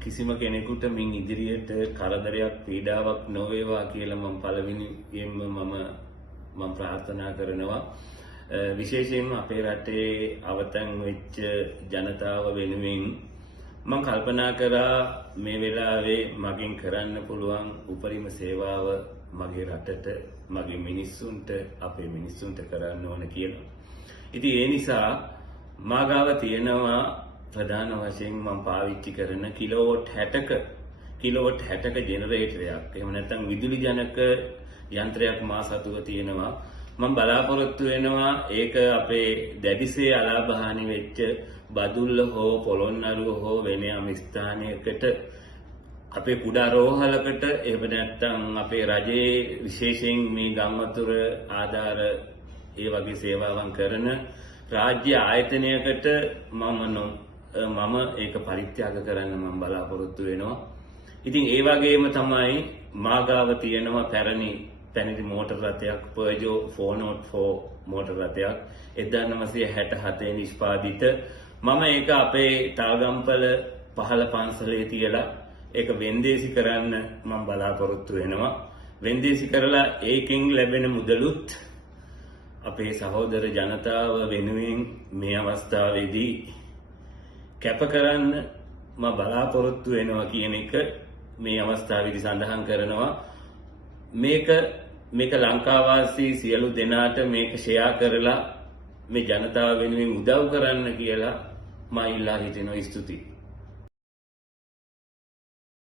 කිසිම කෙනෙකුට මින් ඉදිරියට කරදරයක් පීඩාවක් නොවේවා කියලා මම පළවෙනියෙන්ම මම ප්‍රාර්ථනා කරනවා. විශේෂයෙන්ම අපේ රටේ අවතන් වෙච්ච ජනතාව වෙනුවෙන් මම කල්පනා කරා මේ වෙලාවේ මගෙන් කරන්න පුළුවන් උපරිම සේවාව මගේ රටට, මගේ මිනිස්සුන්ට, අපේ මිනිස්සුන්ට කරන්න ඕන කියලා. ඉතින් ඒ නිසා මාගාව තියෙනවා ප්‍රධාන වශයෙන් මම පාවිච්චි කරන කිලෝවොට් 60ක ජෙනරේටරයක්. එහෙම නැත්නම් විදුලි ජනක යන්ත්‍රයක් මා සතුව තියෙනවා. මම බලාපොරොත්තු වෙනවා ඒක අපේ දැඩිසේ අලාභහානි වෙච්ච බදුල්ල හෝ පොළොන්නරුව හෝ වෙන යම් ස්ථානයකට, අපේ කුඩා රෝහලකට, එහෙම නැත්නම් අපේ රජයේ විශේෂයෙන් මේ ගම්වතුර ආධාර ඒ වගේ සේවාවන් කරන රාජ්‍ය ආයතනයකට මම ඒක පරිත්‍යාග කරන්න මම බලාපොරොත්තු වෙනවා. ඉතින් ඒ වගේම තමයි මාගාව තියෙනවා පැරණි මෝටර් රථයක්, Peugeot 404 මෝටර් රථයක් 1967 නිෂ්පාදිත. මම ඒක අපේ තාගම්පල පහළ පන්සලේ තියලා ඒක වෙන්දේසි කරන්න මම බලාපොරොත්තු වෙනවා. වෙන්දේසි කරලා ඒකෙන් ලැබෙන මුදලුත් අපේ සහෝදර ජනතාව වෙනුවෙන් මේ අවස්ථාවේදී කැප කරන්න මම බලාපොරොත්තු වෙනවා කියන එක මේ අවස්ථාවේදී සඳහන් කරනවා. මේක ලංකාවාසී සියලු දෙනාට මේක ෂෙයා කරලා මේ ජනතාව වෙනුවෙන් උදව් කරන්න කියලා මම ඉල්ලා හිටිනවා. ස්තුතියි.